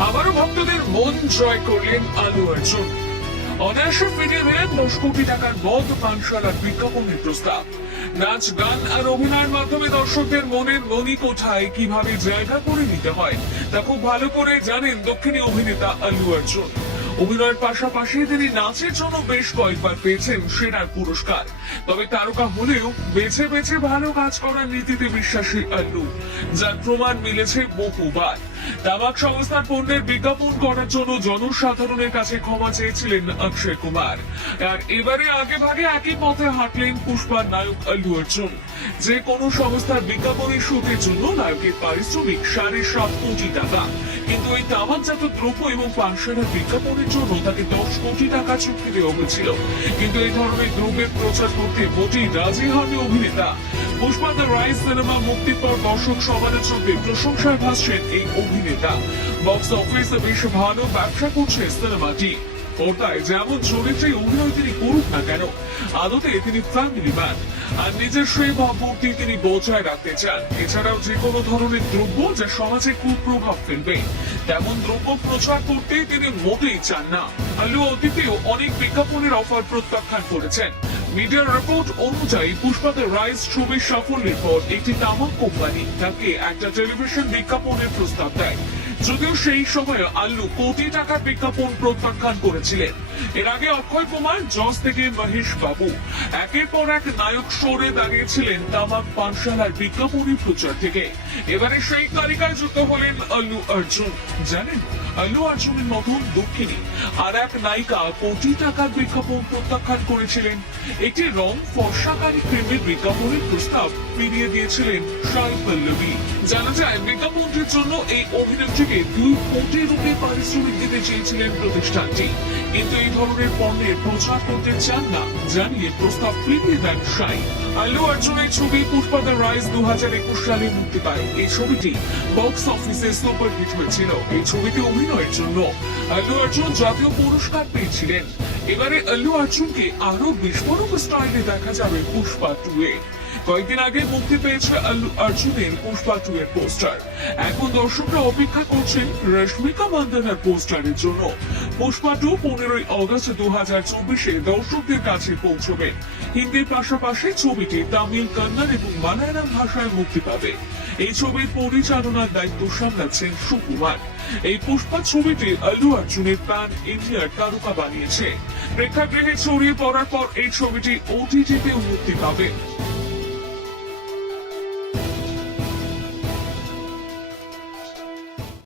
ভক্তদের মন জয় করলেন আলু অর্জুন। অনায়াসে ফিরিয়ে দিলেন দশ কোটি টাকার মদ পানশালার বিজ্ঞাপনের প্রস্তাব। নাচ, গান আর অভিনয়ের মাধ্যমে দর্শকদের মনের মনি কোঠায় কীভাবে জায়গা করে নিতে হয়, তা খুব ভালো করে জানেন দক্ষিণী অভিনেতা আলু অর্জুন। অভিনয়ের পাশাপাশি তিনি নাচের জন্য বেশ কয়েকবার পেয়েছেন সেরার পুরস্কার। তবে তারকা হলেও বেছে বেছে ভালো কাজ করার নীতিতে বিশ্বাসী আল্লু যার প্রমাণ মিলেছে বহুবার। তামাক সংস্থার পণ্যের বিজ্ঞাপন করার জন্য জনসাধারণের কাছে ক্ষমা চেয়েছিলেন অক্ষয় কুমার। আর এবারে আগে ভাগে একই পথে হাঁটলেন পুষ্পার নায়ক আল্লু অর্জুন। যে কোনো সংস্থার বিজ্ঞাপনের শুটের জন্য নায়কের পারিশ্রমিক সাড়ে সাত কোটি টাকা। কিন্তু এই তামাকজাত দ্রব্য এবং পানসারের বিজ্ঞাপনের জন্য তাকে দশ কোটি টাকা চুক্তি দেওয়া হয়েছিল। কিন্তু এই ধরনের দ্রব্যের প্রচার করতে মোটেই রাজি হননি অভিনেতা। পুষ্পা দ্য রাইস সিনেমা মুক্তির পর দর্শক সমালোচকদের প্রশংসায় ভাসছেন এই অভিনেতা। বক্স অফিসে বেশ ভালো ব্যবসা করছে সিনেমাটি পর্দায় যেমন চরিত্রে অভিনয় তিনি করুক না কেন, আদতে তিনি ফ্যামিলি ম্যান আর নিজের সেই ভাবমূর্তি তিনি বজায় রাখতে চান। এছাড়াও যে কোনো ধরনের দ্রব্য যা সমাজে কুপ্রভাব ফেলবে, তেমন দ্রব্য প্রচার করতে তিনি মোটেই চান না। আলু অতীতেও অনেক বিজ্ঞাপনের অফার প্রত্যাখ্যান করেছেন। মিডিয়ার রিপোর্ট অনুযায়ী পুষ্পাতে রাইস ছবির সাফল্যের পর একটি তামাক কোম্পানি তাকে একটা টেলিভিশন বিজ্ঞাপনের প্রস্তাব দেয়। যদিও সেই সময় আল্লু কোটি টাকার বিজ্ঞাপন প্রত্যাখ্যান করেছিলেন। এর আগে অক্ষয় কুমার, জজ থেকে মহেশ বাবু। একের পর এক নায়ক সরে দাঁড়িয়েছিলেন তামাক পানশালার বিজ্ঞাপনী প্রচার থেকে। এবারে সেই তালিকায় যুক্ত হলেন আল্লু অর্জুন। জানেন? মতন দক্ষিণী। আর এক নায়িকা কোটি টাকার বিজ্ঞাপন প্রত্যাখ্যান করেছিলেন। একটি রং ফর্সাকারী বিজ্ঞাপনের প্রস্তাব ফিরিয়ে দিয়েছিলেন পল্লবী। জানা যায়, বিজ্ঞাপনটির জন্য এই অভিনেত্রীকে দুই কোটি পারিশ্রমিক দিতে চেয়েছিলেন প্রতিষ্ঠানটি। কিন্তু এই ধরনের পণ্যের প্রচার করতে চান না, জানিয়ে প্রস্তাব ফিরিয়ে দেন সাই আল্লু অর্জুনের ছবি পুষ্পা দ্য রাইস দু হাজার একুশ সালে মুক্তি পায়। এই ছবিটি বক্স অফিসে সুপার হিট হয়েছিল। এই ছবিতে অভিনয়ের জন্য। আল্লু অর্জুন জাতীয় পুরস্কার পেয়েছিলেন। এবারে আল্লু অর্জুনকে আরও বিস্ফোরক স্টাইলে দেখা যাবে পুষ্পা টু এ কয়েকদিন আগে মুক্তি পেয়েছে আল্লু অর্জুনের পুষ্পা টু এর পোস্টার। এখন দর্শকরা অপেক্ষা করছেন রশ্মিকা মান্দানার পোস্টারের জন্য। পুষ্পা টু পনেরোই অগস্ট দু হাজার চব্বিশে দর্শকদের কাছে পৌঁছবে। হিন্দির পাশাপাশি ছবিটি তামিল, কন্নড় এবং মালায়ালাম ভাষায় মুক্তি পাবে। এই ছবির পরিচালনার দায়িত্ব সামলাচ্ছেন সুকুমার। এই পুষ্পা ছবিটি আল্লু অর্জুনের প্যান ইন্ডিয়ার তারকা বানিয়েছে। প্রেক্ষাগৃহে ছড়িয়ে পড়ার পর এই ছবিটি ওটিটিতেও মুক্তি পাবে।